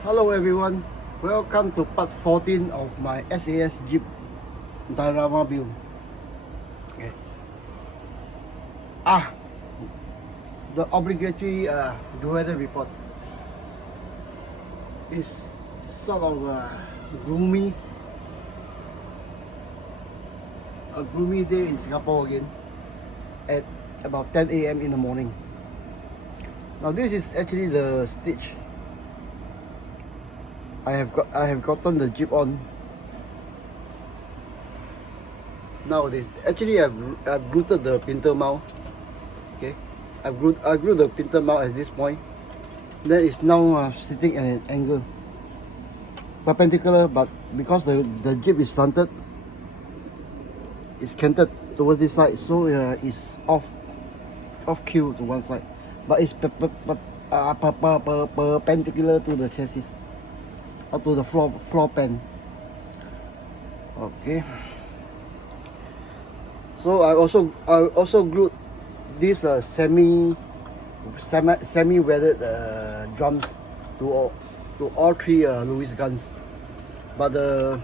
Hello everyone, welcome to part 14 of my SAS JEEP diorama build. Okay. The obligatory weather report is sort of gloomy. A gloomy day in Singapore again at about 10 a.m. in the morning. Now this is actually the stage. I have gotten the Jeep on. Nowadays, actually I've glued the Pintle mount. Okay, I glued the Pintle mount at this point. Then it's now sitting at an angle, perpendicular, but because the Jeep is slanted, it's canted towards this side, so it's off cue to one side, but it's perpendicular to the chassis, or to the floor pan. Okay. So I also glued these semi weathered drums to all three Lewis guns, but the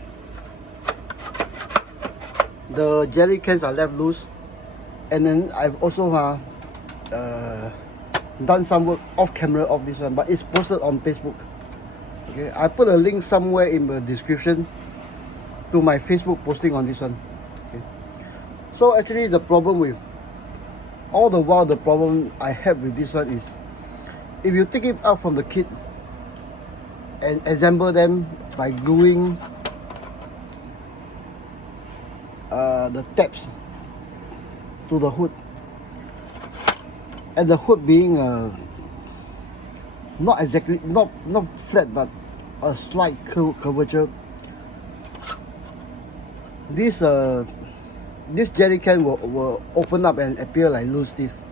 jerry cans are left loose. And then I've also done some work off camera of this one, but it's posted on Facebook. Okay, I put a link somewhere in the description to my Facebook posting on this one. Okay. So actually the problem I have with this one is, if you take it out from the kit and assemble them by gluing the tabs to the hood, and the hood being not exactly not flat, but a slight curvature, this jerry can will open up and appear like loose teeth.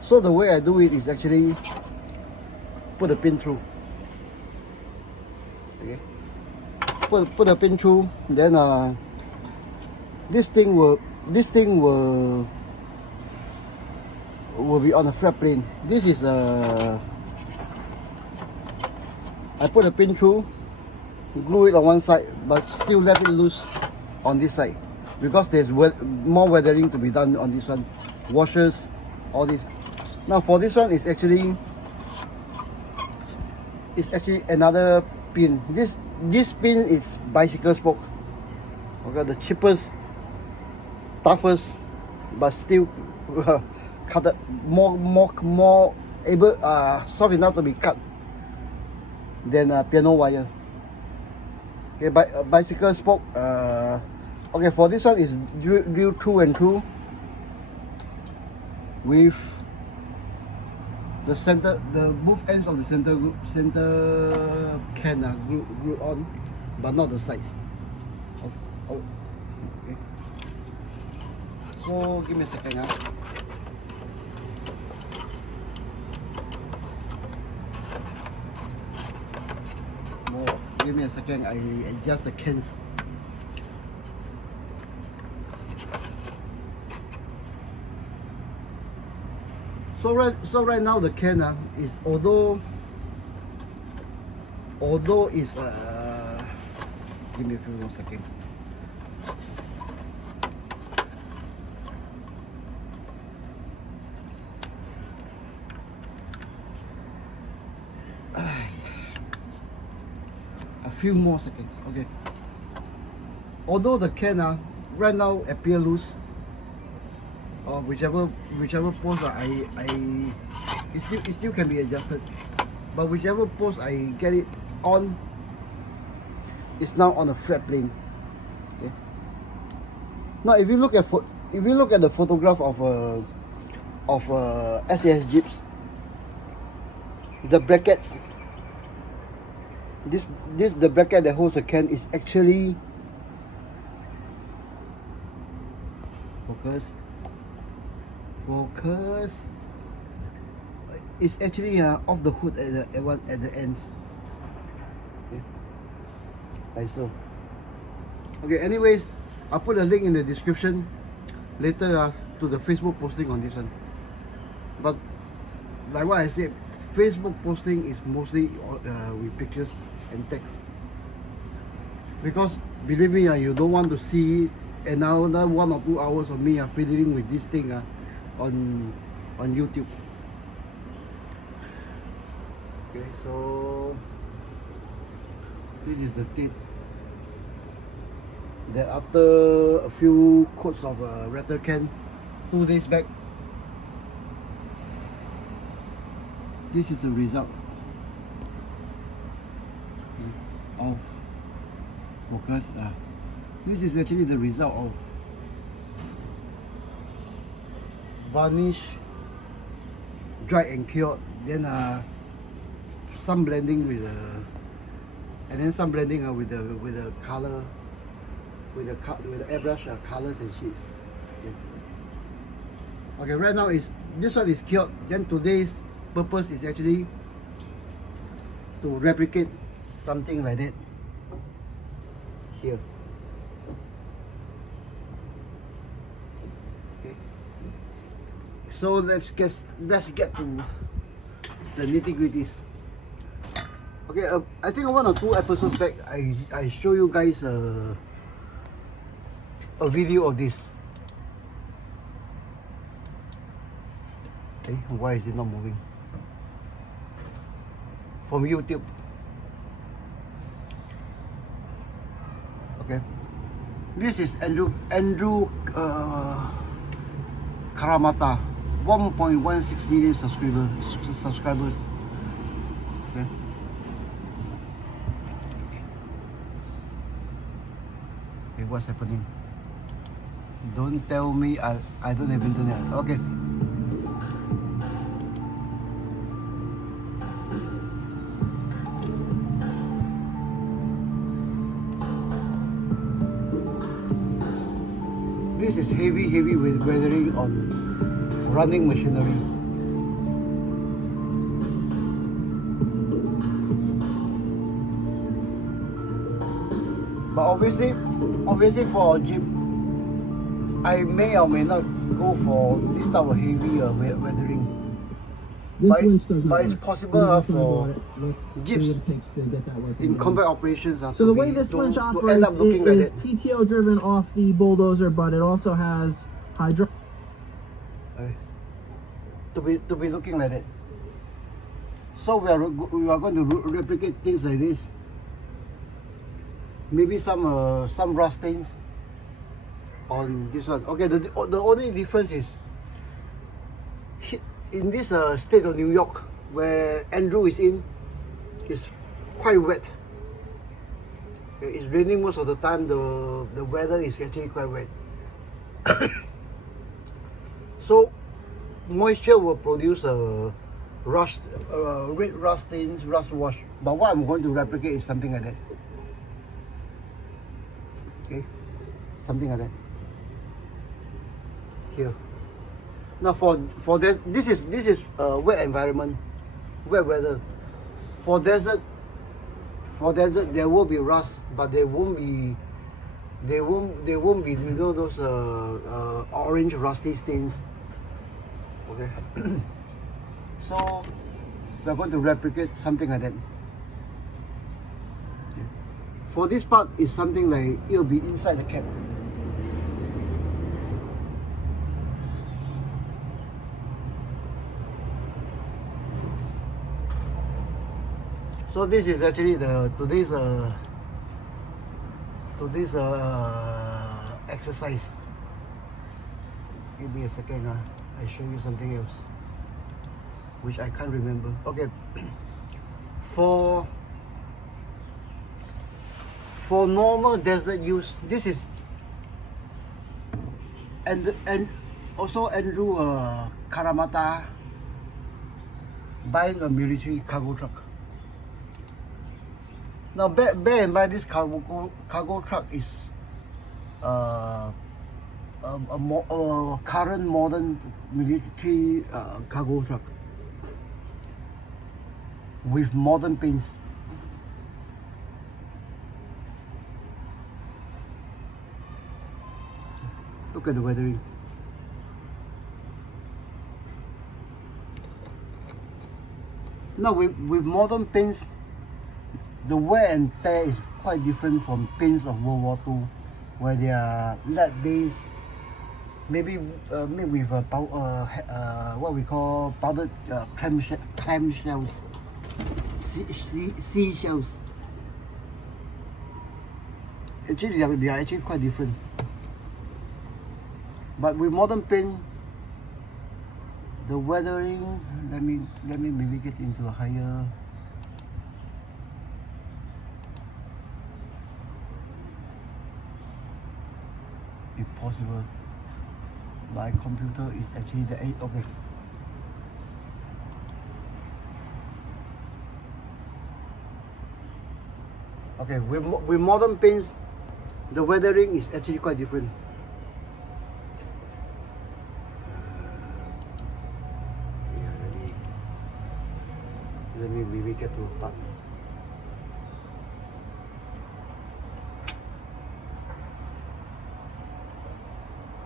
So the way I do it is actually put a pin through. Okay, put a pin through, then this thing will be on a flat plane. This is I put a pin through, glue it on one side, but still left it loose on this side, because there's more weathering to be done on this one, washers, all this. Now for this one, it's actually another pin. This pin is bicycle spoke. Okay, the cheapest, toughest, but still cut more able soft enough to be cut than piano wire. Okay, bicycle spoke. Okay, for this one is drilled through and through with the both ends of the center can glued on, but not the sides. Okay. So give me a second now. Give me a second, I adjust the cans. So right now the can is, although is give me a few more seconds. A few more seconds. Okay. Although the can right now appear loose, or whichever post it still can be adjusted, but whichever post I get it on, it's now on a flat plane. Okay. Now if you look at the photograph of SAS Jeeps, the brackets, the bracket that holds the can is actually focus. It's actually off the hood at the ends. Okay. Daiso. Okay. Anyways, I'll put a link in the description later to the Facebook posting on this one. But like what I said, Facebook posting is mostly with pictures and text. Because believe me, you don't want to see another 1 or 2 hours of me fiddling with this thing on YouTube. Okay, so this is the state that after a few coats of rattle can 2 days back, this is the result of focus. This is actually the result of varnish, dried and cured, then some blending with and then some blending with the color, with the airbrush colors and shades. Okay, right now this one is cured. Then today's purpose is actually to replicate something like that here. Okay, so let's get to the nitty-gritties. Okay, I think 1 or 2 episodes back I show you guys a video of this. Okay, why is it not moving? From YouTube. Okay, this is Andrew Karamata, 1.16 million subscribers. Okay. Okay, what's happening? Don't tell me I don't have internet. Okay. This is heavy weathering on running machinery. But obviously for a Jeep, I may or may not go for this type of heavy weathering. But it's possible for Jeeps in combat operations. So the way this winch operates is PTO driven off the bulldozer, but it also has hydro. To be looking like that. So we are going to replicate things like this. Maybe some rust stains on this one. Okay, the only difference is in this state of New York where Andrew is in, it's quite wet. It's raining most of the time. The weather is actually quite wet. So moisture will produce rust, red rust stains, rust wash. But what I'm going to replicate is something like that. Okay, something like that. Here. Now for this is wet environment, wet weather. For desert there will be rust, but there won't be you know those orange rusty stains. Okay. So we're going to replicate something like that. Okay. For this part is something like it'll be inside the cab. So this is actually today's exercise. Give me a second. I show you something else, which I can't remember. Okay. For normal desert use, this is and also Andrew Karamata buying a military cargo truck. Now bear in mind this cargo truck is a current modern military cargo truck with modern paints. Look at the weathering. No, with modern paints, the wear and tear is quite different from paints of World War II, where they are lead based, maybe made with what we call powdered clamshells, seashells. Actually, they are actually quite different. But with modern paint, the weathering, let me maybe get into a higher. If possible, my computer is actually the 8. Okay. Okay, with modern paints, the weathering is actually quite different. Yeah, let me maybe get to a part.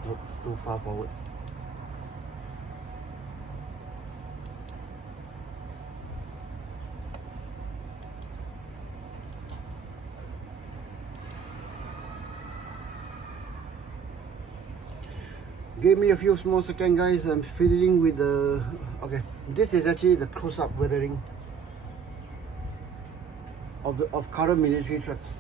Nope, too far forward. Give me a few small seconds, guys. I'm fiddling with the. Okay, this is actually the close-up weathering of current military trucks.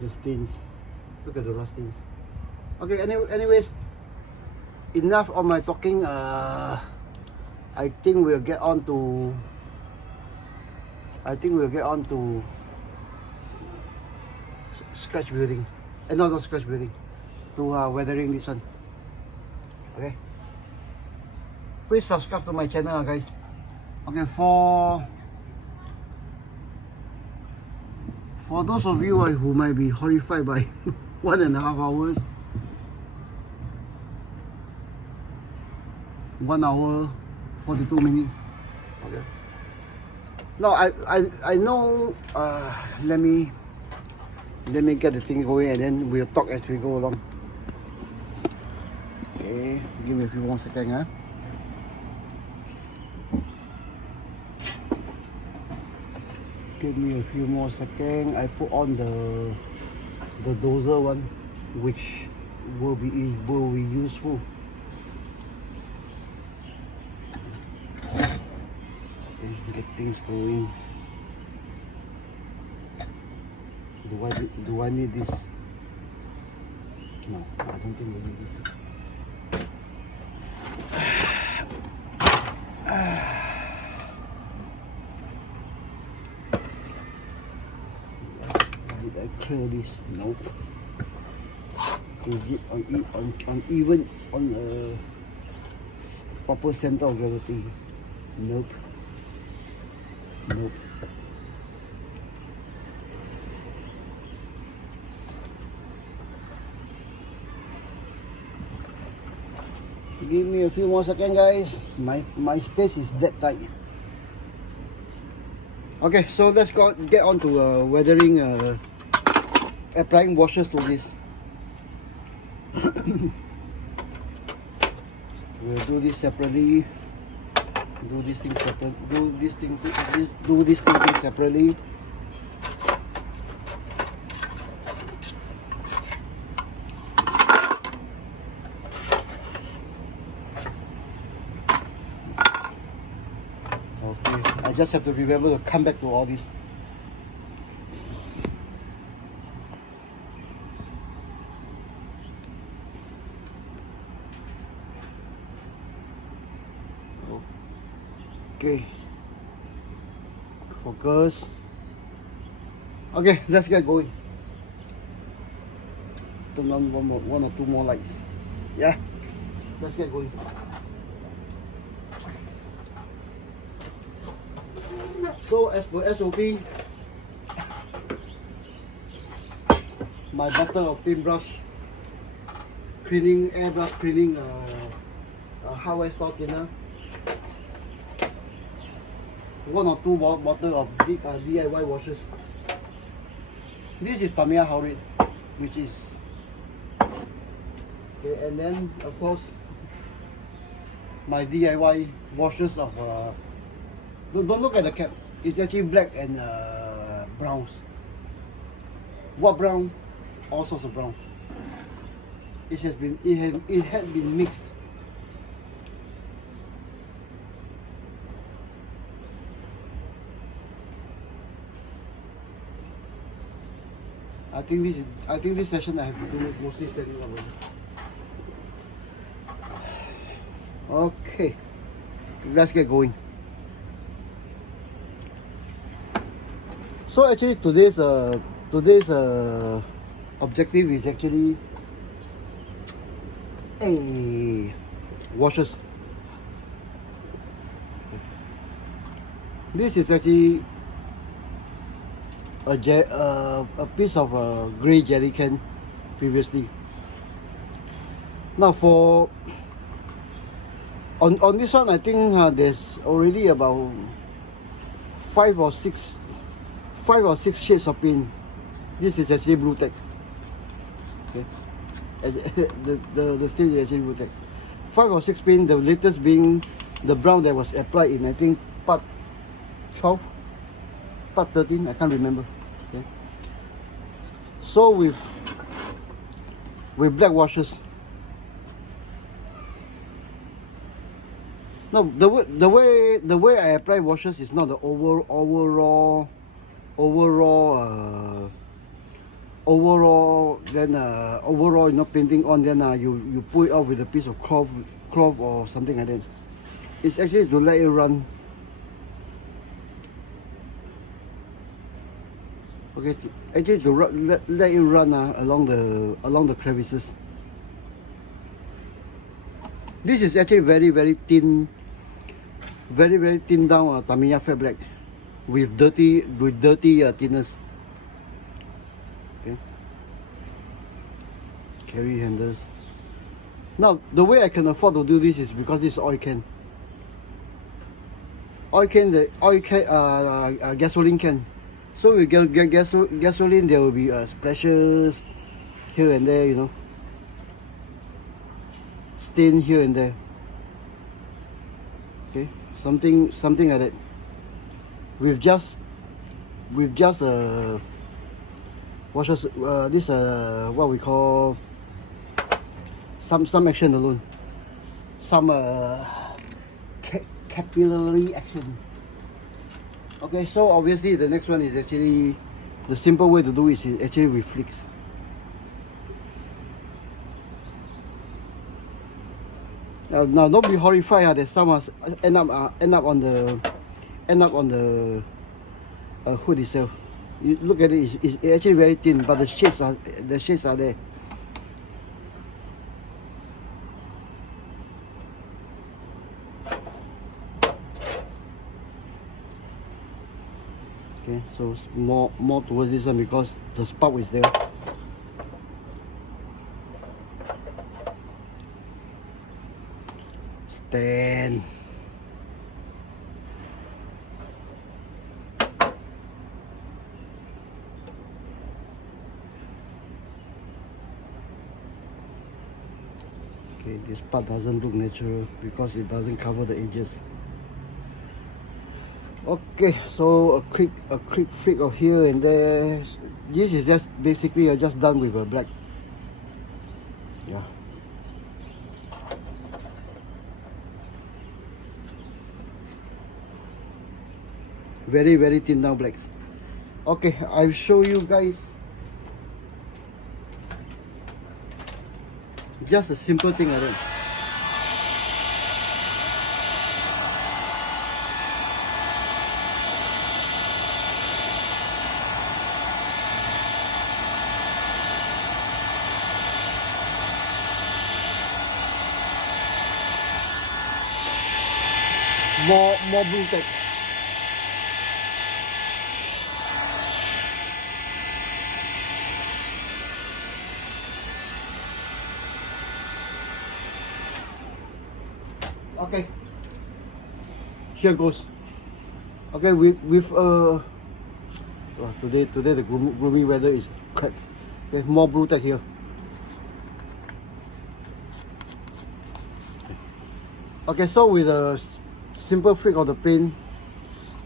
The stains. Look at the rust stains. Okay. Anyways. Enough of my talking. I think we'll get on to scratch building. Not scratch building, to weathering this one. Okay, please subscribe to my channel, guys. Okay, for those of you who might be horrified by 1.5 hours, 1 hour 42 minutes. Okay. No, I know. Let me get the thing going, and then we'll talk as we go along. Okay, give me a few more seconds, huh? Give me a few more seconds. I put on the dozer one, which will be useful. Get things going. Do I need this? No, I don't think we need this. Did I clear this? Nope. Is it on even on a proper center of gravity? Nope. Nope. Give me a few more seconds, guys. My space is that tight. Okay, so let's get on to weathering, applying washers to this. We'll do this separately. Do this thing separately. Do this thing separately. Okay, I just have to remember to come back to all this. Okay, focus. Okay, let's get going. Turn on one or two more lights. Yeah, let's get going. So as per SOP, my bottle of paintbrush cleaning, airbrush cleaning, hardware store cleaner. 1 or 2 bottle of DIY washes. This is Tamiya Howrit, which is okay, and then of course my DIY washes of don't look at the cap. It's actually black and browns. What brown? All sorts of brown. It had been mixed. I think this session I have to do it mostly standing up. Okay, let's get going. So actually today's objective is actually washes. This is actually a piece of grey jerry can previously. Now for on this one, I think there's already about 5 or 6 shades of paint. This is actually blue tech. Okay, the stain is actually blue tech. 5 or 6 paint. The latest being the brown that was applied in, I think, part 12, part 13. I can't remember. Okay. So with black washes. No, the way I apply washes is not the overall, you know, painting on. Then you pull it out with a piece of cloth or something like that. It's actually to let it run. Okay, actually to let it run along the crevices. This is actually very thin. Very thin down Tamiya fat black with dirty thinners. Okay. Carry handles. Now the way I can afford to do this is because this is oil can. Gasoline can. So we get gasoline, there will be splashes here and there, you know. Stain here and there. Okay. Something like that. With just washes, this what we call some action alone, some capillary action. Okay, so obviously the next one is actually the simple way to do it is actually with flicks. Now don't be horrified that some end up on the hood itself. You look at it, it's actually very thin, but the shades are there. Okay, so it's more towards this one because the spout is there. Stand. Okay, this part doesn't look natural because it doesn't cover the edges. Okay, so a quick flick of here and there. This is just basically just done with a black. Yeah. Very thin down blacks. Okay, I'll show you guys just a simple thing like that. More blue tech. Okay, here goes. Okay, today the gloomy weather is crap. There's more blue tack here. Okay, so with a simple flick of the paint,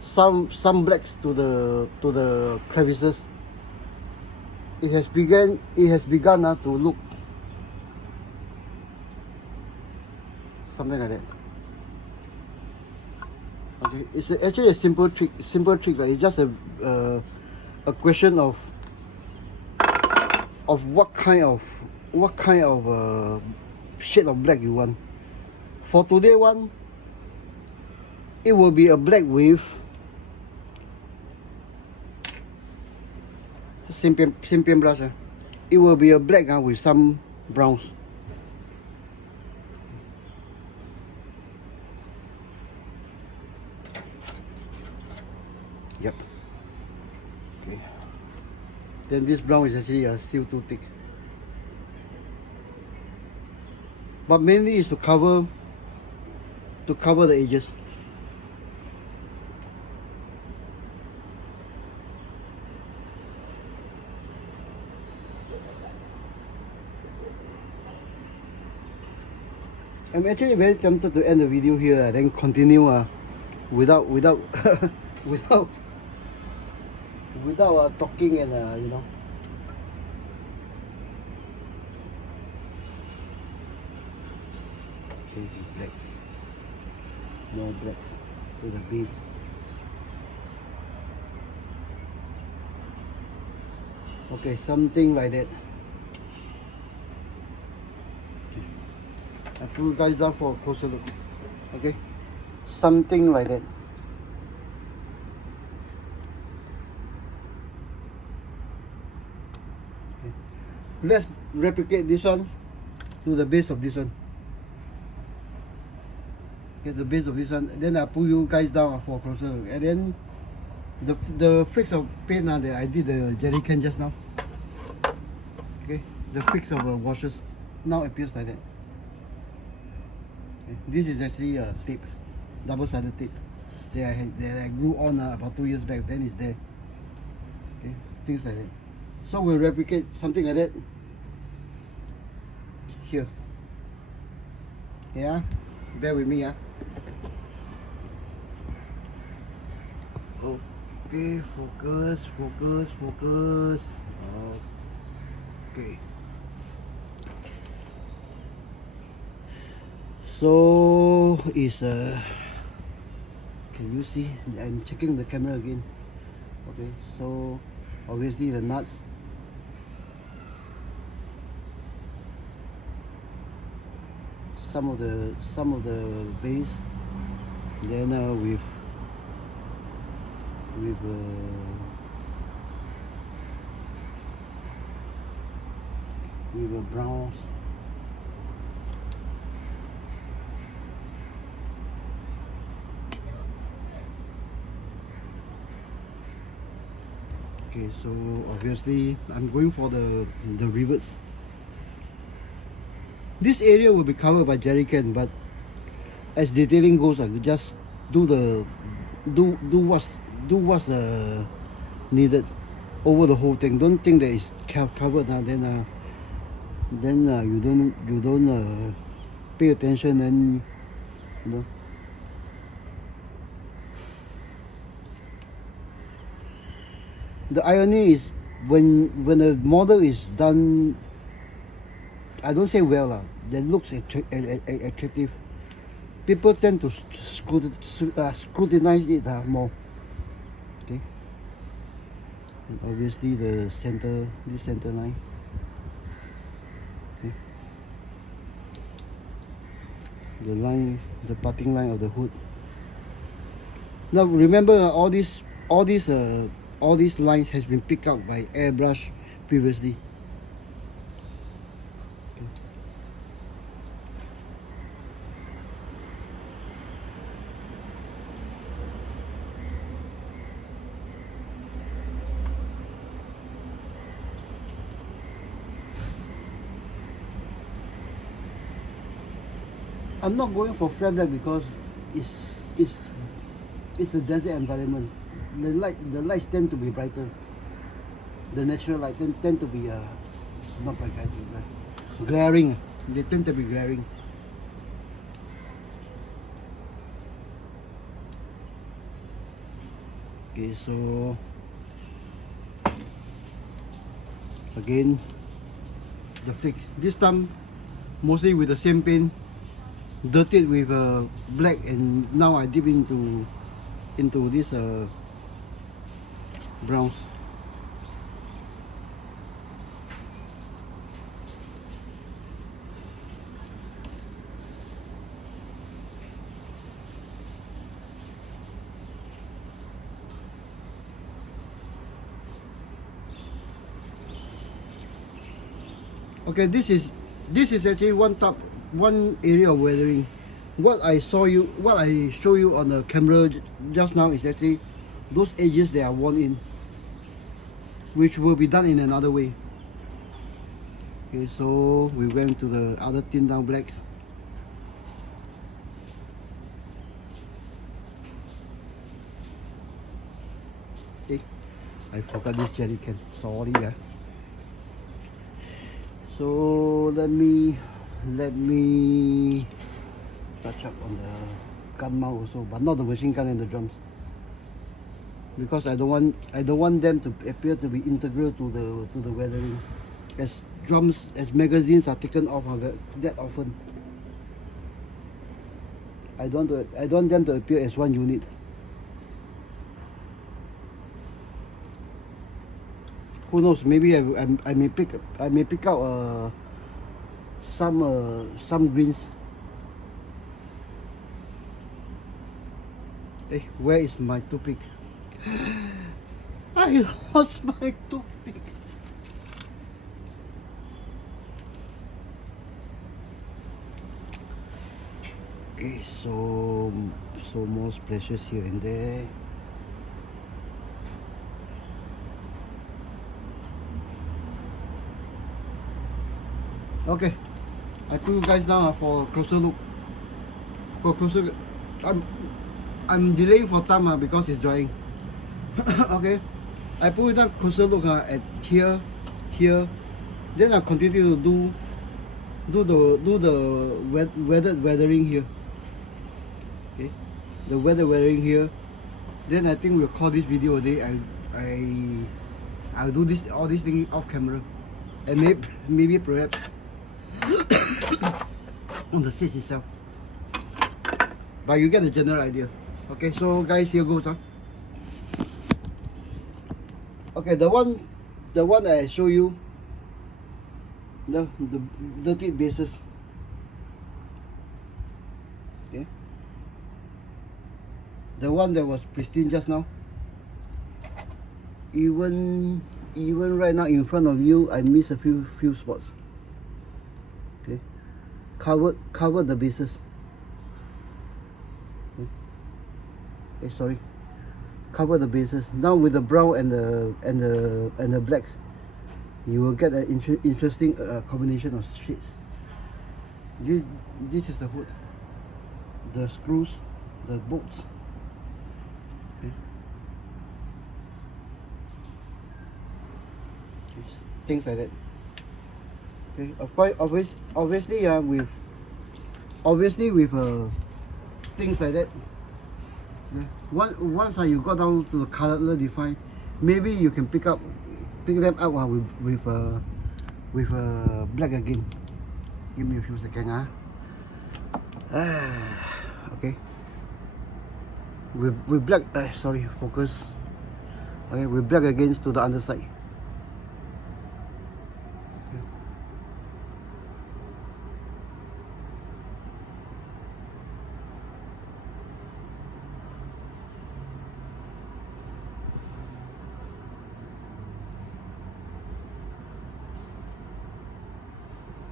some blacks to the crevices, it has begun to look something like that. Okay, it's actually a simple trick. It's just a question of what kind of shade of black you want. For today one, it will be a black with same paint brush. It will be a black with some browns. Yep. Okay. Then this brown is actually still too thick. But mainly is to cover the edges. I'm actually very tempted to end the video here and then continue without talking and you know. Okay, blacks. No blacks to the base. Okay, something like that. Okay. I put you guys down for a closer look. Okay, something like that. Okay. Let's replicate this one to the base of this one. Get the base of this one, and then I pull you guys down for a closer look. And then the flicks of paint that I did the jerry can just now. Okay, the flicks of washes now appears like that. Okay. This is actually a tape, double-sided tape that I grew on about 2 years back. Then it's there. Okay, things like that. So we'll replicate something like that here. Yeah, bear with me. Yeah. Okay, focus. Okay. So is can you see? I'm checking the camera again. Okay, so obviously the nuts. Some of the base. Then with browns. Okay, so obviously I'm going for the rivets. This area will be covered by jerry can, but as detailing goes, I just do what's needed over the whole thing. Don't think that it's covered now. Then you don't pay attention, and you know. The irony is when a model is done, I don't say well that looks attractive, people tend to scrutinize it more. Okay, and obviously the center, this center line. Okay, the line, the parting line of the hood. Now remember, all these lines has been picked up by airbrush previously. Okay. I'm not going for flat black because it's it's a desert environment. The lights tend to be brighter. The natural light tend to be not bright, glaring. They tend to be glaring. Okay, so again the flick. This time mostly with the same paint, dirtied with black, and now I dip into this browns. Okay, this is actually one area of weathering. What I show you on the camera just now is actually those edges that are worn in, which will be done in another way. Okay, so we went to the other thin down blacks. Okay, I forgot this jelly can. Sorry, yeah. So let me touch up on the gun mount also, but not the machine gun and the drums, because I don't want them to appear to be integral to the weathering, as magazines are taken off that often. I don't want them to appear as one unit. Who knows? Maybe I may pick out some greens. Hey, where is my toothpick? I lost my toothpick. Okay, so more splashes here and there. Okay, I put you guys down for a closer look. I'm delaying for time because it's drying. Okay, I put you down closer look at here. Then I continue to do the weathering here. Okay, the weathering here. Then I think we'll call this video a day. I'll do all these things off camera, and maybe perhaps on the seats itself, but you get the general idea. Okay, so guys, here goes. Okay, the one that I show you, the dirty bases. Okay, the one that was pristine just now, even right now in front of you, I miss a few spots. Okay, cover the bases. Okay, sorry, cover the bases. Now with the brown and the blacks, you will get an interesting combination of shades. This is the hood, the screws, the bolts. Okay. Things like that. Okay, of course, obviously with things like that. Okay. Once you got down to the color define, maybe you can pick them up with black again. Give me a few seconds. Okay. With black. Sorry, focus. Okay, with black against to the underside.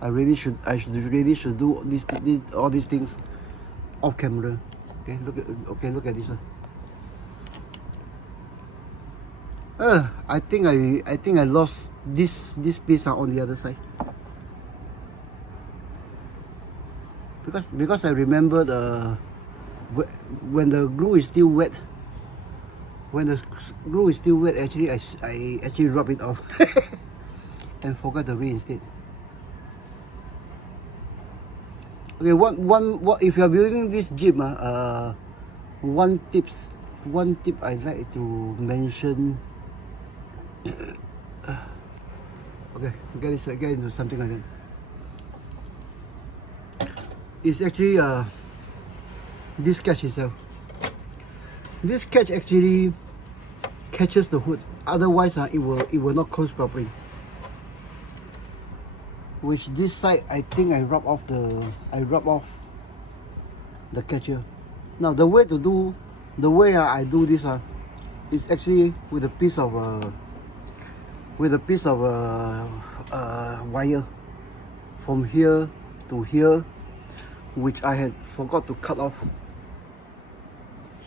I really should do all these things off camera. Okay, look at this one. I think I lost this piece on the other side, because I remember when the glue is still wet, when the glue is still wet, actually I actually rub it off and forgot to reinstate. Okay, what if you are building this Jeep, one tip I'd like to mention. Okay, get into something like that. It's actually this catch itself. This catch actually catches the hood. Otherwise, it will not close properly. Which this side, I think I rub off the catcher. Now the way I do this is actually with a piece of wire from here to here, which I had forgot to cut off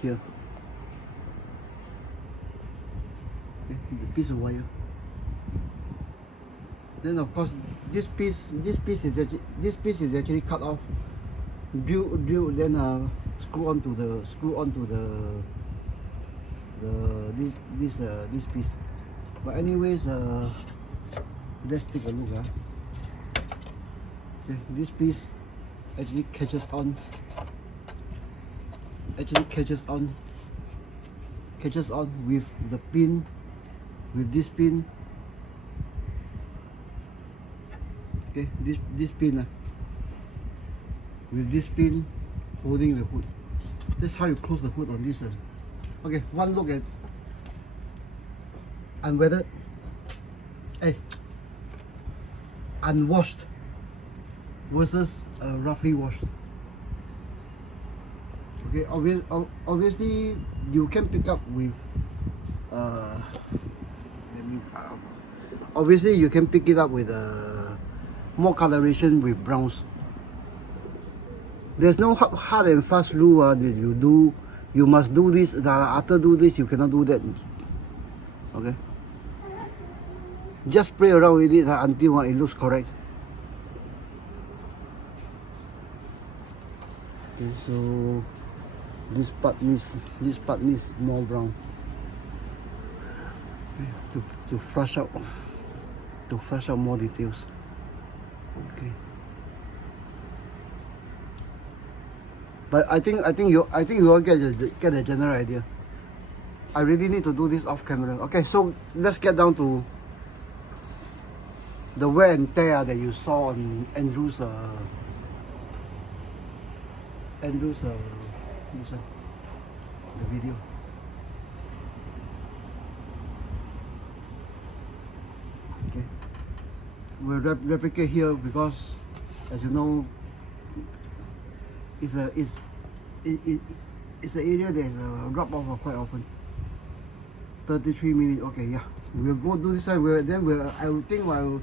here. Okay, the piece of wire. Then of course this piece is actually cut off, drill then screw onto this piece. But anyways, let's take a look. Okay, this piece actually catches on with the pin, with this pin. Okay, this pin with this pin holding the hood. That's how you close the hood on this. Okay, one look at unweathered, unwashed versus roughly washed. Okay, obviously you can pick up with obviously you can pick it up with more coloration with browns. There's no hard and fast rule that you must do this, after do this you cannot do that. Okay, just play around with it until it looks correct. Okay, so this part needs more brown. Okay, to flush out more details. Okay, but I think you all get a general idea. I really need to do this off camera. Okay, so let's get down to the wear and tear that you saw on Andrew's this one, the video. Okay, we'll replicate here because, as you know, it's an area that is rub off quite often. 33 minutes. Okay, yeah, we'll go do this one. I will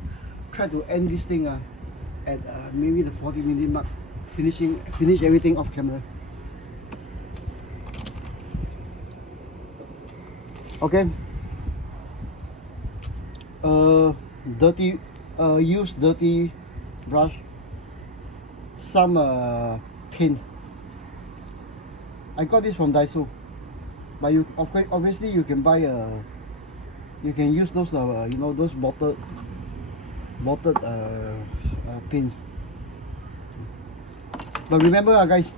try to end this thing at maybe the 40-minute mark. Finish everything off camera. Okay. Use dirty brush, some paint. I got this from Daiso, but obviously you can buy you can use those those bottled paints. But remember guys,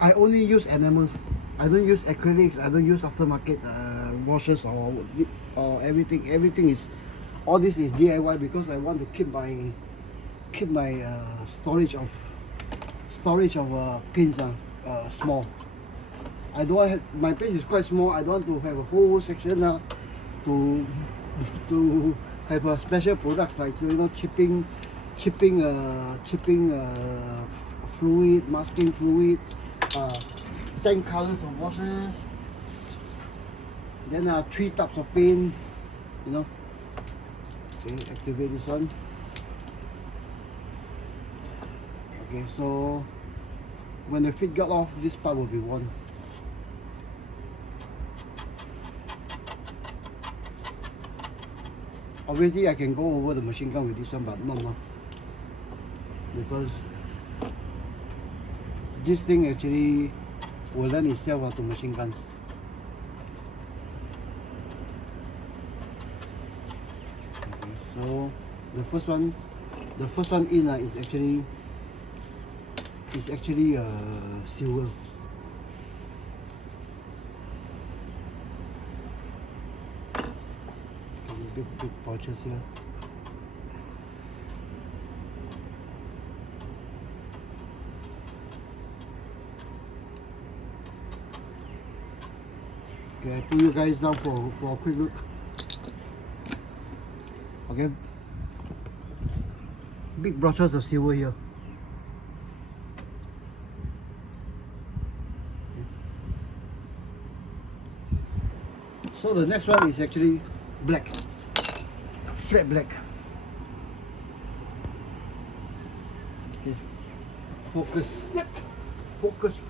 I only use enamels. I don't use acrylics. I don't use aftermarket washes or everything. Everything is, all this is DIY because I want to keep my storage of pins small. I don't have, my place is quite small. I don't want to have a whole section to have a special products like chipping fluid, masking fluid, 10 colors of washes, then 3 types of paint, Okay, activate this one. Okay, so when the feet got off, this part will be worn. Obviously I can go over the machine gun with this one, but no more, because this thing actually will lend itself to machine guns. So the first one in is actually silver. Big pouches here. Okay, I put you guys down for a quick look. Okay, big brushes of silver here. So the next one is actually black, flat black. Okay, focus.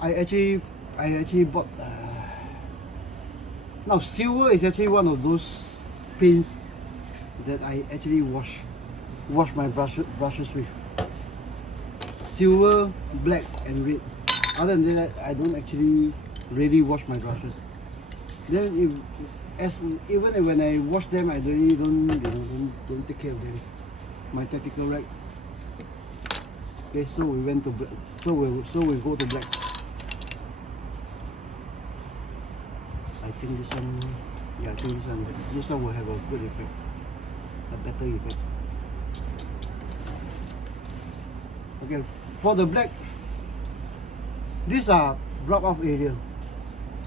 I actually bought. Now silver is actually one of those paints that I actually wash my brushes with. Silver, black, and red. Other than that, I don't actually really wash my brushes. Then even when I wash them, I really don't take care of them. My tactical rack. Okay, so we went to black. So we go to black. I think this one. Yeah, I think this one will have a good effect, a better effect. Okay, for the black, these are rub off area.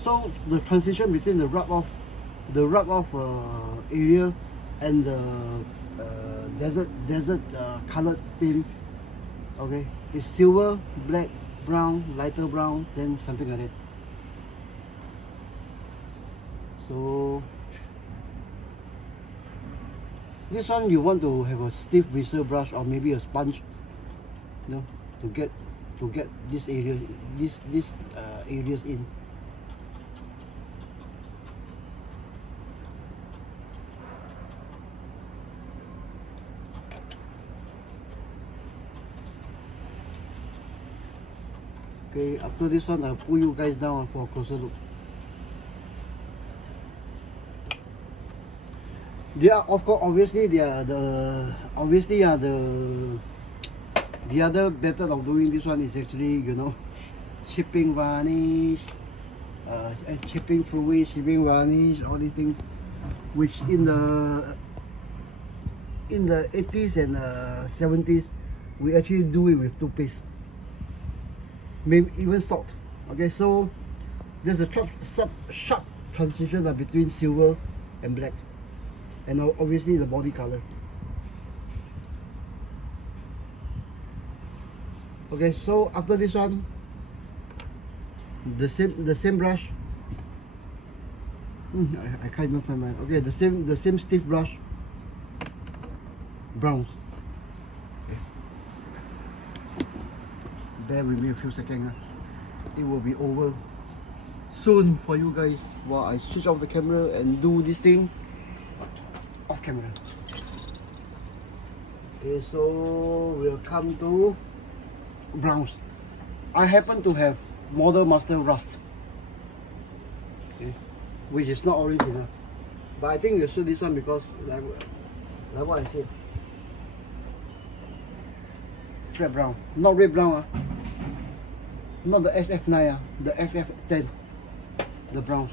So the transition between the rub off area and the desert colored paint, okay, is silver, black, brown, lighter brown, then something like that. So this one you want to have a stiff bristle brush or maybe a sponge, you know, to get this area, these areas in. Okay, after this one, I'll pull you guys down for a closer look. Yeah, of course, obviously, the other method of doing this one is actually, you know, chipping varnish, chipping fluid, chipping varnish, all these things, which in the 80s and 70s, we actually do it with toothpaste, maybe even salt. Okay, so there's a sharp transition between silver and black, and obviously the body color. Okay, so after this one, the same brush. I can't even find mine. Okay, the same stiff brush, browns. Okay. Bear with me a few seconds. It will be over soon for you guys while I switch off the camera and do this thing off camera. Okay, so we'll come to browns. I happen to have Model Master Rust, okay, which is not orange enough, but I think we'll shoot this one because like what I said, flat brown, not red brown, not the SF9, the SF10, the browns,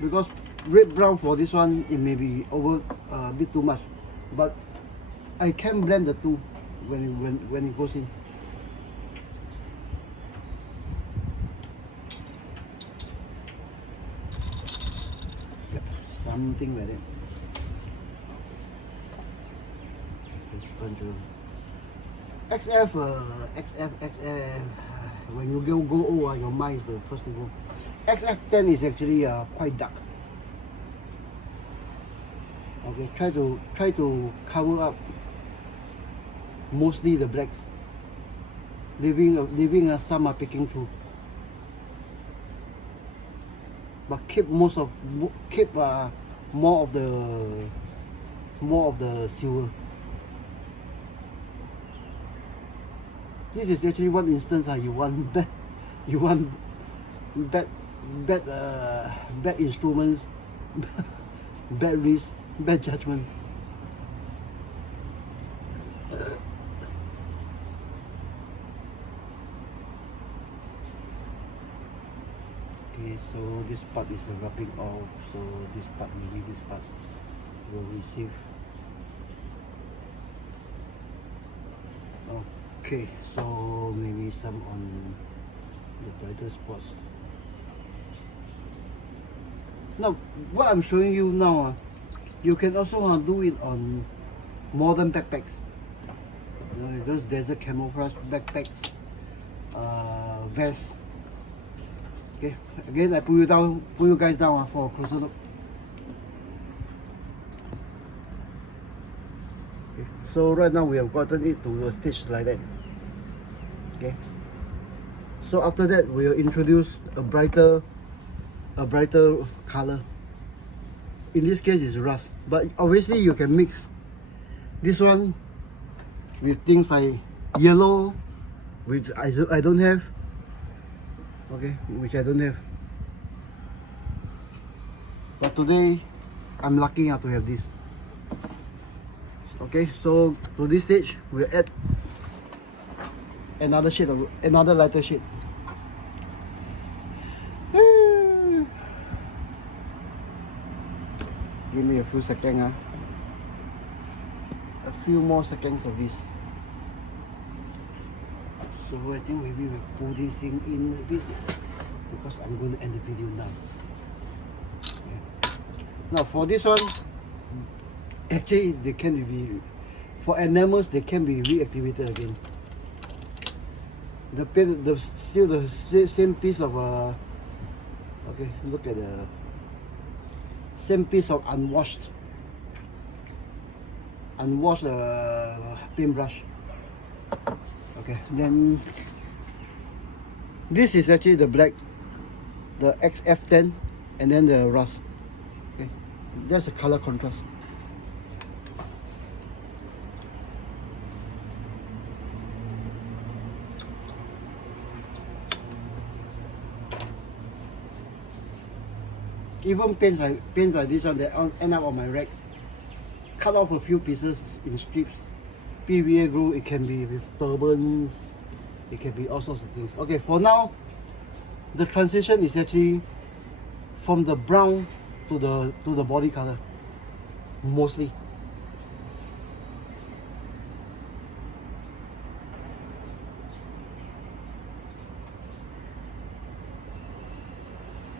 because red brown for this one it may be over a bit too much, but I can blend the two when it goes in. Yep, something like that. XF, when you go old, your mind is the first to go. XF10 is actually quite dark. Okay, try to cover up mostly the blacks, leaving some are picking through, but keep more of the silver. This is actually one instance you want bad bad instruments, bad risk, bad judgment. Okay, so this part is rubbing off, so this part, maybe this part will receive. Okay, so maybe some on the brighter spots. Now, what I'm showing you now, you can also do it on modern backpacks. Those desert camouflage backpacks, vests. Okay, again I pull you guys down for a closer look. Okay. So right now we have gotten it to a stage like that. Okay. So after that we'll introduce a brighter color. In this case it's rust, but obviously you can mix this one with things like yellow, which I don't have. Okay, which I don't have. But today I'm lucky enough to have this. Okay, so to this stage we'll add another shade of another lighter shade. Give me a few seconds, a few more seconds of this. So I think maybe we'll pull this thing in a bit because I'm going to end the video now. Okay. Now for this one, actually they can be, for enamels they can be reactivated again. Still the same piece of okay, look at the same piece of unwashed paintbrush. Okay, then this is actually the black, the XF10, and then the rust. Okay, that's a color contrast. Even paints like this one that end up on my rack, cut off a few pieces in strips. PVA glue, it can be with turbans, it can be all sorts of things. Okay, for now, the transition is actually from the brown to the body color, mostly.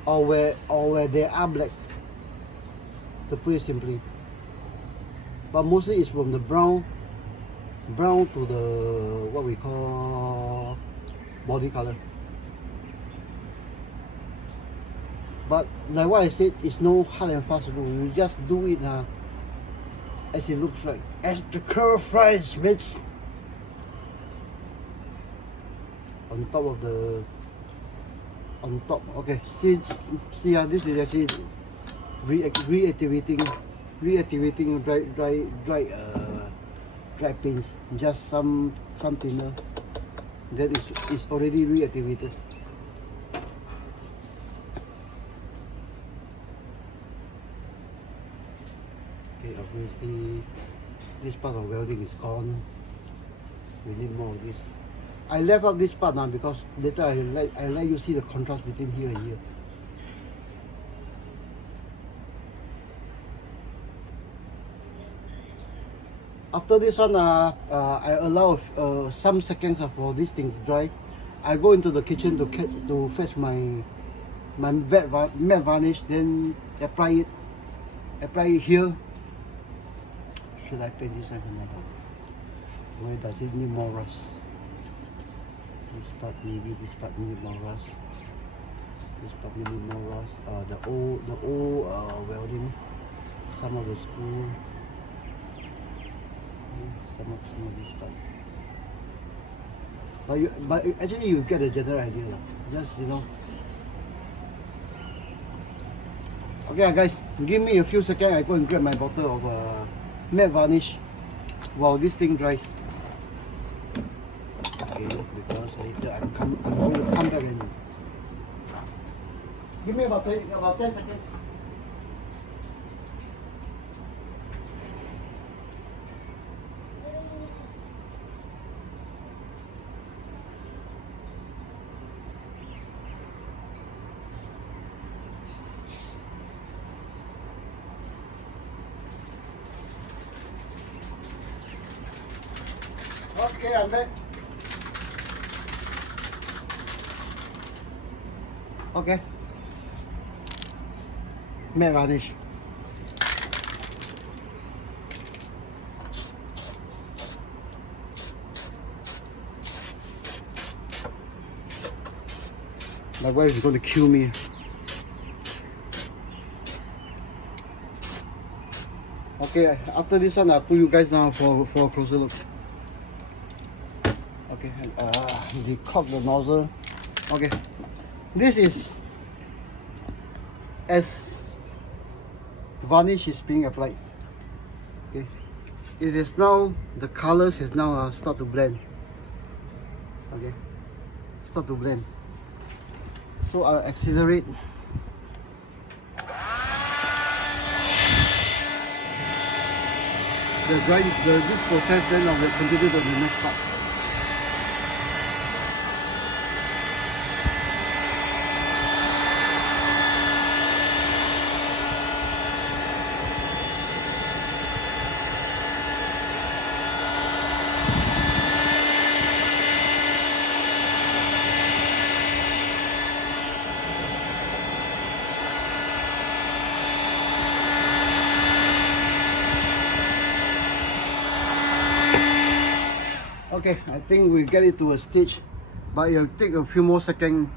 Or where there are blacks, to put it simply. But mostly it's from the brown to the what we call body color. But like what I said, it's no hard and fast rule. You just do it as it looks like, as the curve fries, bitch. On top of the okay, see this is actually reactivating dry paints, just some thinner that is already reactivated. Okay, obviously this part of welding is gone. We need more of this. I left out this part now because later I let you see the contrast between here and here. After this one, I allow some seconds for this thing to dry. I go into the kitchen to fetch my matte varnish, then apply it here. Should I paint this one or not? Why does it need more rust? This part maybe, this part need more rust. This part need more rust. The old welding, some of the screw. Some of this part. But actually you get a general idea. Just, you know. Okay guys, give me a few seconds. I go and grab my bottle of matte varnish while this thing dries. Okay, because later I'm going to come back and Give me about 10 seconds. Okay, I'm back. Okay. Matte varnish. My wife is going to kill me. Okay, after this one, I'll put you guys down for a closer look. Okay, decock the nozzle. Okay, this is as varnish is being applied. Okay, it is now, the colors is now start to blend. Okay, start to blend. So I'll accelerate. This process, then I will continue to the next part. Okay, I think we get it to a stage, but it'll take a few more seconds,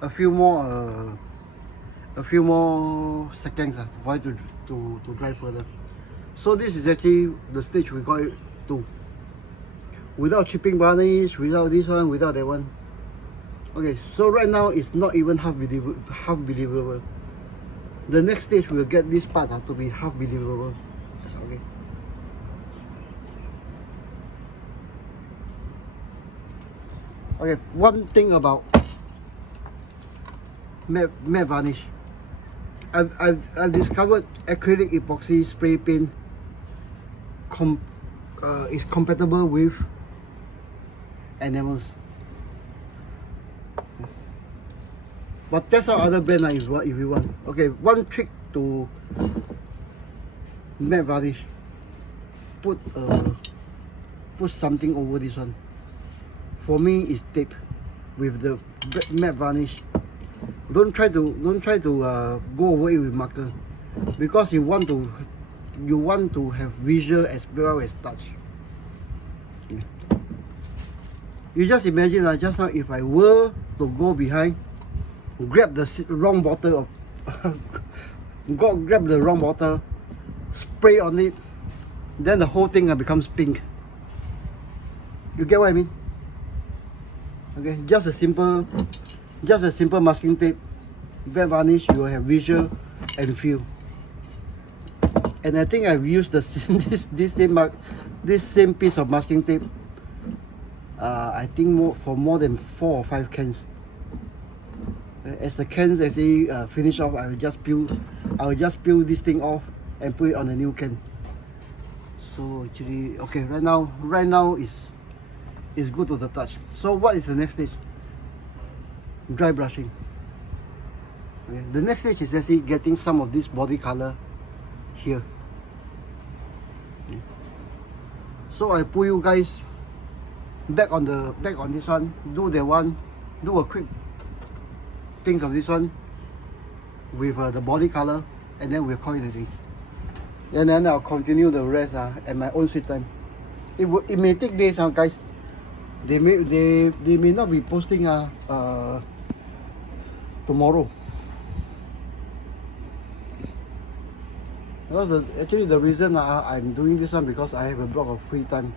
a few more seconds for it to dry further. So this is actually the stage we got it to, without chipping varnish, without this one, without that one. Okay, so right now it's not even half believable. The next stage we'll get this part to be half believable. Okay. Okay, one thing about matte varnish, I've discovered acrylic epoxy spray paint is compatible with enamels. But test out other brand if you want. Okay, one trick to matte varnish: put something over this one. For me, it's tape with the matte varnish. Don't try to go over it with marker, because you want to have visual as well as touch. Yeah. You just imagine just now, if I were to go behind, grab the wrong bottle of grab the wrong bottle, spray on it, then the whole thing becomes pink. You get what I mean? Okay, just a simple masking tape, matte varnish, you will have visual and feel. And I think I've used this same piece of masking tape, I think for more than 4 or 5 cans. As the cans actually finish off, I will just peel this thing off and put it on a new can. So actually, okay, right now is good to the touch. So what is the next stage? Dry brushing. Okay, the next stage is actually getting some of this body color here. Okay. So I put you guys back on this one, do a quick think of this one with the body color, and then we'll call it a day. And then I'll continue the rest at my own sweet time. It may take days, guys. They may not be posting tomorrow, because actually the reason I'm doing this one, because I have a block of free time.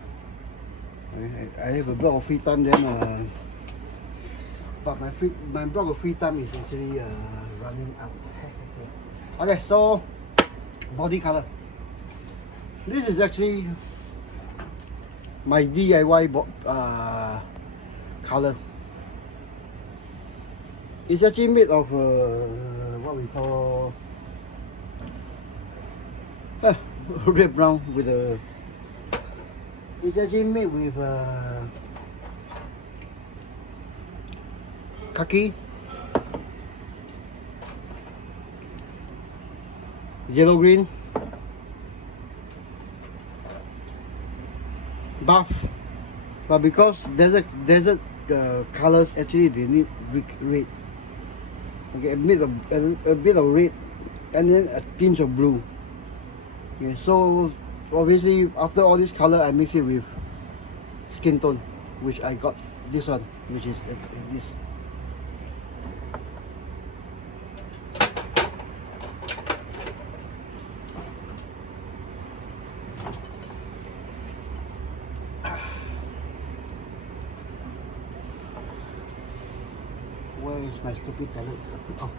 I have a block of free time, then but my block of free time is actually running out. Okay, so body color. This is actually my DIY color. It's actually made of what we call red brown with a. It's actually made with khaki, yellow green, buff, but because desert colors actually they need red. Okay, a bit of red, and then a tinge of blue. Okay, so obviously after all this color, I mix it with skin tone, which I got this one, which is this. Where is my stupid palette? Oh.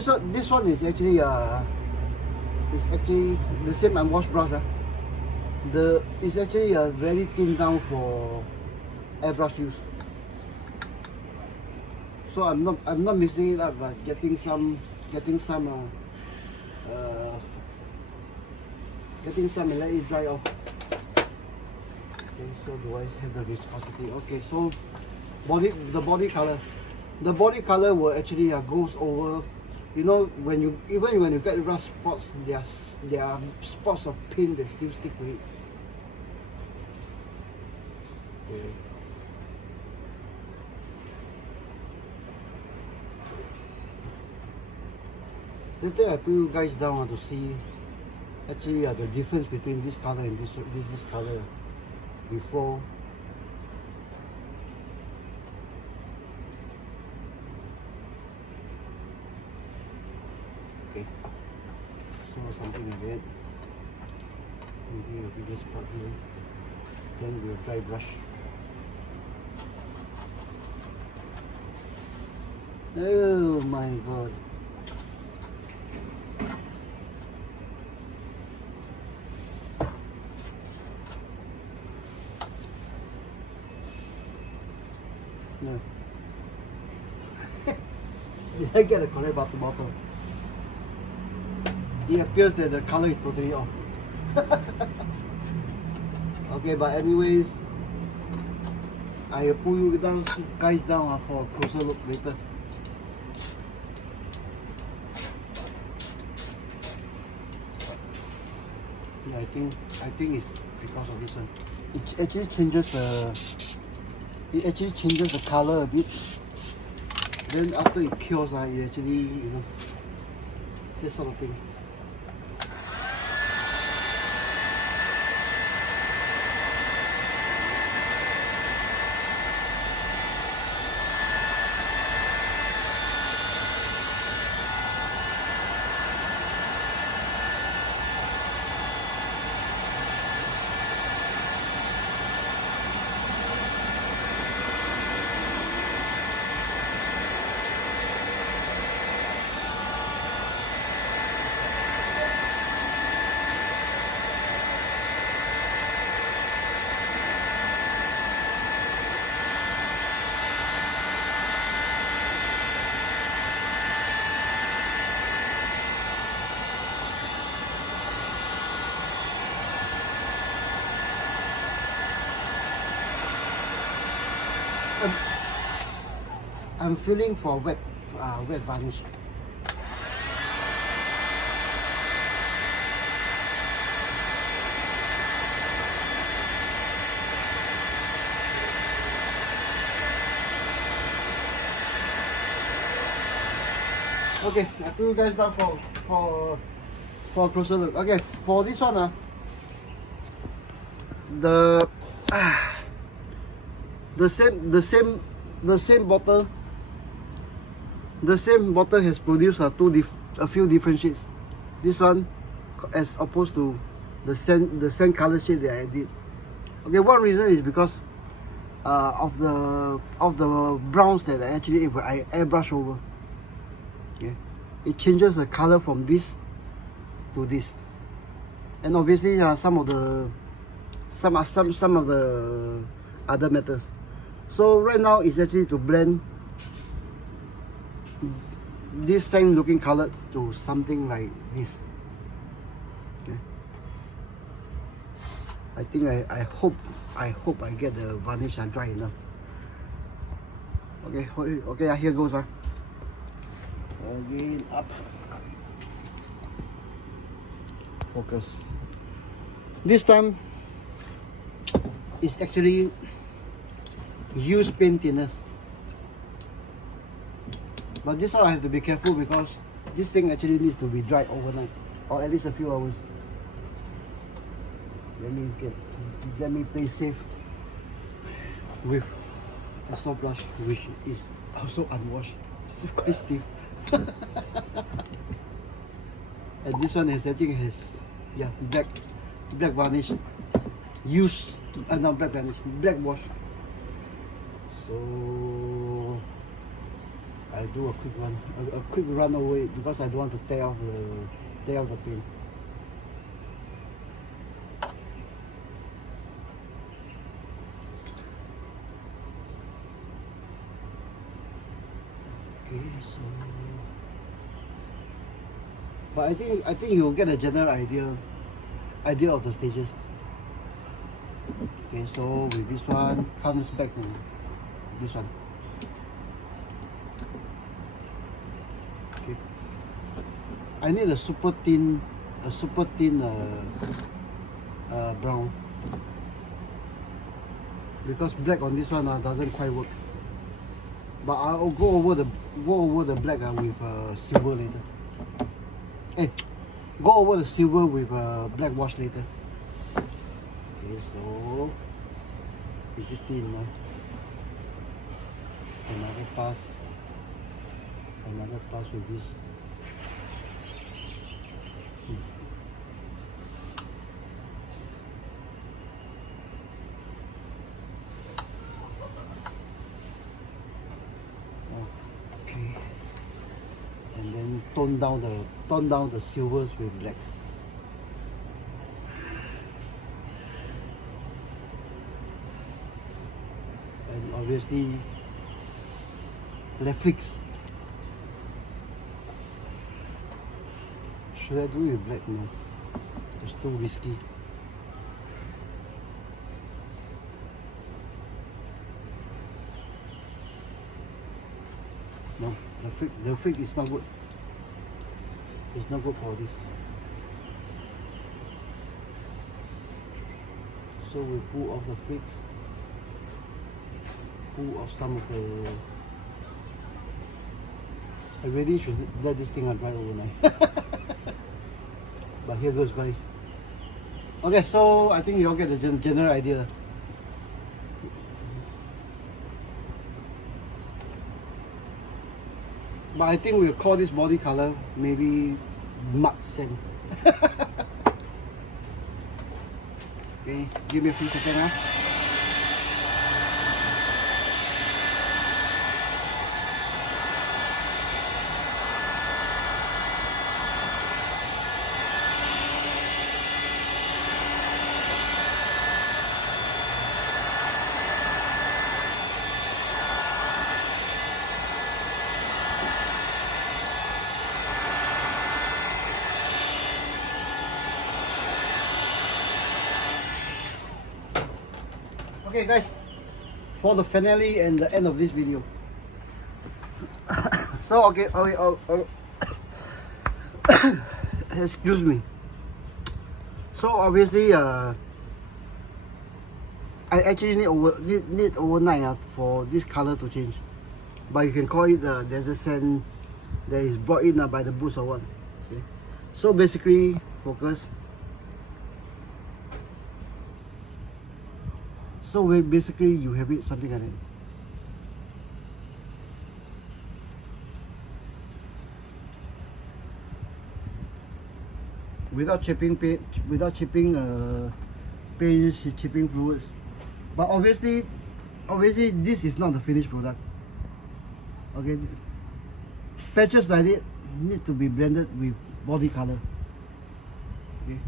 So this one is actually the same unwash brush. It's actually very thin down for airbrush use. So I'm not mixing it up, but getting some and let it dry off. Okay, so do I have the viscosity? Okay, so the body color will actually goes over. You know, when you get rust spots, there are spots of paint that still stick to it. Okay. Later I put you guys down to see actually the difference between this color and this color before. Okay, so something like that. Maybe a bigger spot here. Then we'll dry brush. Oh my god. No. Did I get the correct bottle? It appears that the color is totally off. Okay, but anyways, I will pull you guys down for a closer look later. Yeah, I think it's because of this one. It actually changes the color a bit. Then after it cures, it actually, you know, this sort of thing. I'm feeling for wet varnish. Okay, I put you guys down for a closer look. Okay, for this one, the same bottle. The same bottle has produced a few different shades. This one, as opposed to the same color shade that I did. Okay, one reason is because of the browns that I airbrush over. Okay, it changes the color from this to this, and obviously some of the some of the other metals. So right now it's actually to blend this same looking color to something like this. Okay. I think I hope I get the varnish and dry enough. Okay, here goes. Again, up. Focus. This time, it's actually used paint thinners. But this one I have to be careful because this thing actually needs to be dried overnight, or at least a few hours. Let me play safe with a soft brush, which is also unwashed. It's quite stiff. And this one is, I think, has black varnish. Not black varnish, black wash. So I do a quick run away because I don't want to tear off the paint. Okay, so but I think you'll get a general idea of the stages. Okay, so with this one comes back to this one. Okay. I need a super thin brown, because black on this one doesn't quite work. But I'll go over the black with silver later. Hey, go over the silver with black wash later. Okay, so is it thin now? Another pass with this. Okay, and then tone down the silvers with blacks. And obviously left flicks. Should I do it with black? No, it's too risky. No, the flick is not good. It's not good for this. So we pull off the flicks. Pull off some of the. I really should let this thing dry overnight. But here goes, guys. Okay, so I think you all get the general idea. But I think we'll call this body color maybe mud sand. Okay, give me a few seconds. Okay guys, for the finale and the end of this video. So okay, excuse me. So obviously I actually need overnight for this color to change. But you can call it there's a sand that is brought in by the boost or what. Okay. So basically, focus. So basically you have it something like that. Without chipping paint, chipping fluids. But obviously this is not the finished product. Okay, patches like it need to be blended with body color. Okay,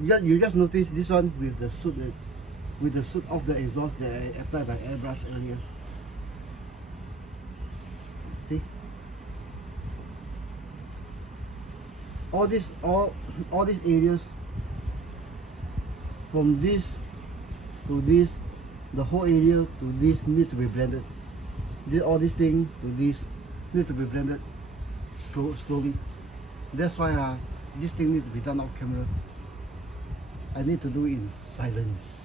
You just notice this one with the soot of the exhaust that I applied by airbrush earlier. See? All these areas, from this to this, the whole area to this need to be blended. All these things to this need to be blended slowly. That's why this thing needs to be done off camera. I need to do it in silence.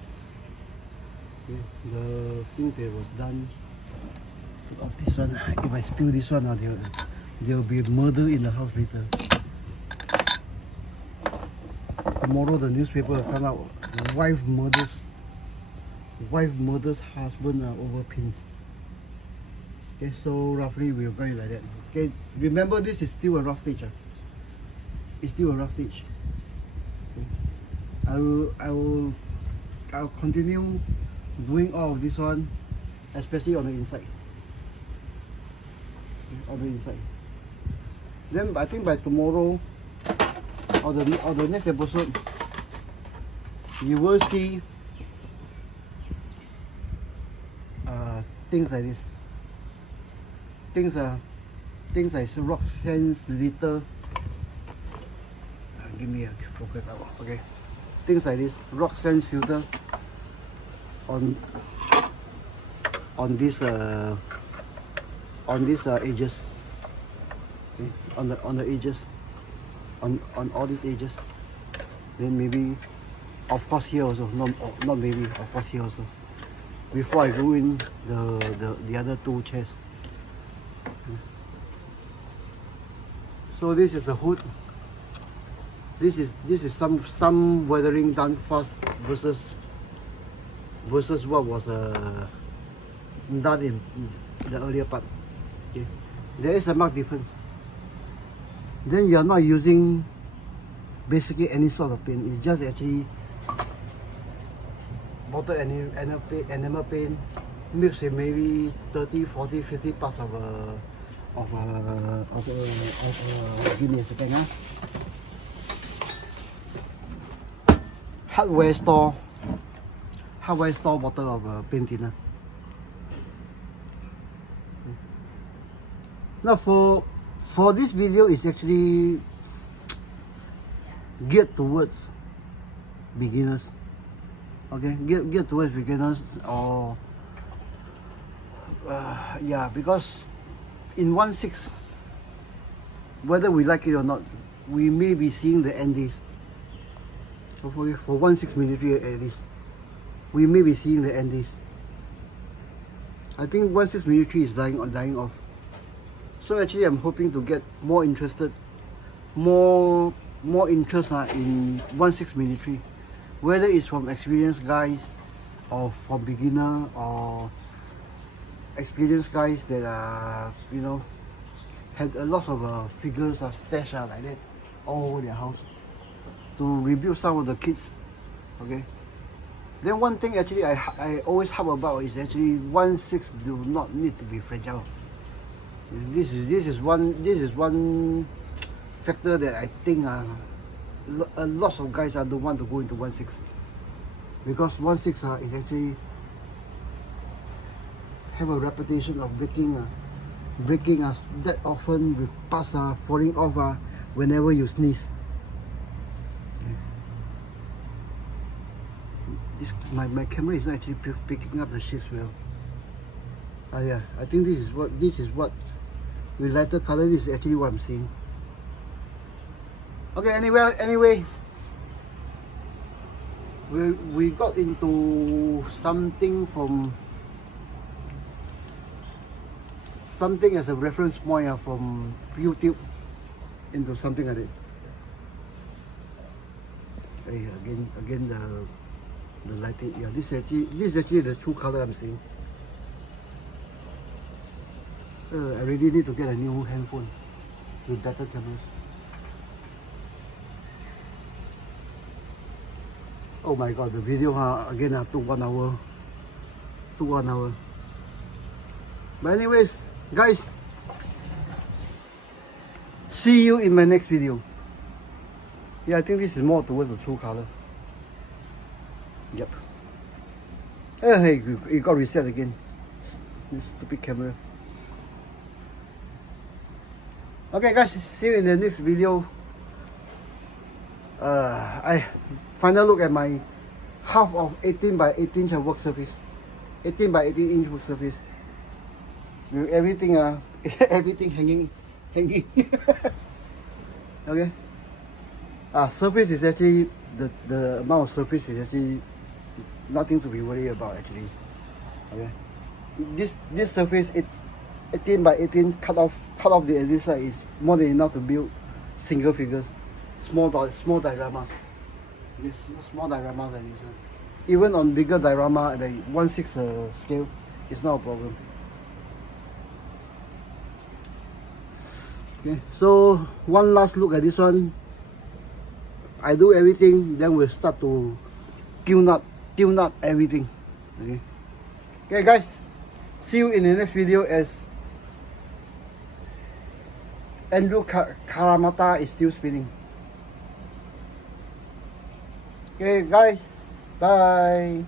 Okay. The thing that was done of this one, if I spill this one, there will be murder in the house later. Tomorrow the newspaper will come out, wife murders husband over pins. Okay, so roughly we'll go like that. Okay, remember this is still a rough stitch. It's still a rough stitch. Okay. I'll continue doing all of this one, especially on the inside. Okay, on the inside. Then I think by tomorrow or the next episode, you will see things like this. Things like rock sands, litter. Give me a focus out. Okay. Things like this, rock sands filter on these edges. Okay. On the edges, on all these edges. Then maybe, of course here also. Not maybe. Of course here also. Before I go in the other two chairs. So this is the hood. This is some weathering done fast versus what was done in the earlier part. Okay, there is a marked difference. Then you are not using basically any sort of paint. It's just actually bottle enamel paint mixed with maybe 30, 40, 50 parts of give me a second. Hardware store bottle of paint thinner. Now for this video, it's actually geared towards beginners. Okay, geared towards beginners, or yeah, because in 1/6, whether we like it or not, we may be seeing the end days. So for 1/6 military at least, we may be seeing the end days. I think 1/6 military is dying off. So actually, I'm hoping to get more interest in 1/6 military, whether it's from experienced guys or from beginner or experienced guys that are, you know, had a lot of figures of stash like that all over their house, to rebuild some of the kits. Okay. Then one thing actually I always harp about is actually 1/6 do not need to be fragile. This is one factor that I think a lot of guys don't want to go into 1/6, because 1/6 is actually have a reputation of breaking us that often, with parts falling off whenever you sneeze. This my camera is not actually picking up the shits well. Yeah, I think this is what with lighter color, this is actually what I'm seeing. Okay, anyway, we got into something as a reference point from YouTube into something like that. Hey, again the lighting. Yeah, this is actually the true color I'm seeing. I really need to get a new handphone with better cameras. Oh my god, the video again took 1 hour. But anyways, guys, see you in my next video. Yeah, I think this is more towards the true color. Yep. Oh, hey, you got reset again. This stupid camera. Okay, guys, see you in the next video. I final look at my half of 18 by 18 inch work surface. 18 by 18 inch work surface. With everything, everything hanging. Okay. Surface is actually the amount of surface is actually nothing to be worried about actually. Okay. This surface 18 by 18 cut off the other side is more than enough to build single figures, small dioramas. This small dioramas like this. Even on bigger diorama, like 1/6 scale, it's not a problem. Okay, so one last look at this one. I do everything, then we'll start to tune up everything. Okay, guys, see you in the next video as Andrew Karamata is still spinning. Okay, guys, bye.